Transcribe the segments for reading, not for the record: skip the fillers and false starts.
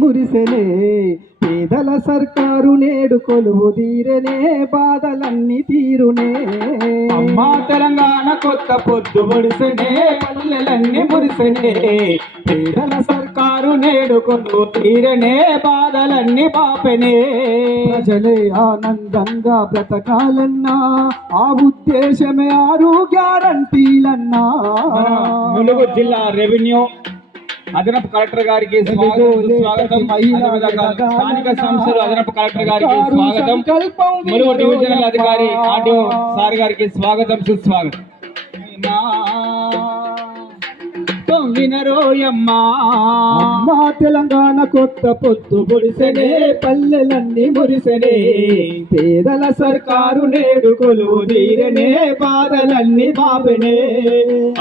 మురిసెనే పేదల సర్కారు నేడు కొలువు తీరనే బాధలన్నీ తీరునే. అమ్మా తెలంగాణ కొత్త పొద్దు మురిసెనే పల్లెలన్నీ మురిసెనే పేదల సర్కారు నేడు కొలువు తీరనే బాధలన్నీ పాపెనే. ప్రజలే ఆనందంగా బ్రతకాలన్నా ఆ ఉద్దేశమే 6 గ్యారంటీలన్నా. ములుగు జిల్లా రెవెన్యూ అదనపు కలెక్టర్ గారికి స్వాగతం. స్థానిక సంస్థలు అదనపు కలెక్టర్ గారికి స్వాగతం. ములుగు డివిజనల్ అధికారి ఆర్డీఓ సార్ గారికి స్వాగతం, సుస్వాగతం. వినరోయమ్మా అమ్మా తెలంగాణ కొత్త పొత్తు పొడిసెనే పల్లెలన్నీ మురిసెనే పేదల సర్కారు నేడు కొలువు తీరనే బాధలన్నీ బాపెనే.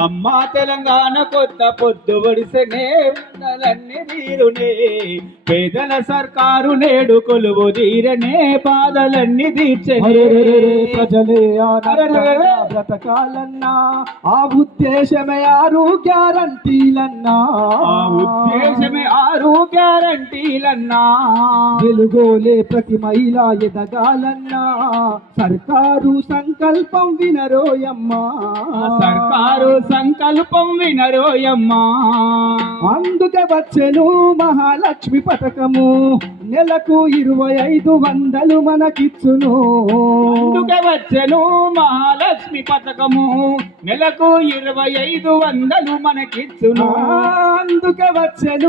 అమ్మా తెలంగాణ కొత్త పొద్దు పొడిసెనే బాధలన్నీ తీరునే పేదల సర్కారు నేడు కొలువు తీరనే బాధలన్నీ తీర్చనే. ప్రజలే బ్రతకాలన్నా ఆ ఉద్దేశమే 6 గ్యారంటీలన్నా. ఆ ఉద్దేశమే 6 గ్యారంటీలన్నా. వెలుగోలే ప్రతి మహిళ ఎదగాలన్నా సర్కారు సంకల్పం వినరోయమ్మా. సర్కారు సంకల్పం వినరోయమ్మా. అందుకే వచ్చెను మహాలక్ష్మి పథకము నెలకు 2500 మనకిచ్చును. అందుకే వచ్చెను మహాలక్ష్మి పథకము నెలకు 2500 మనకిచ్చును. అందుకే వచ్చెను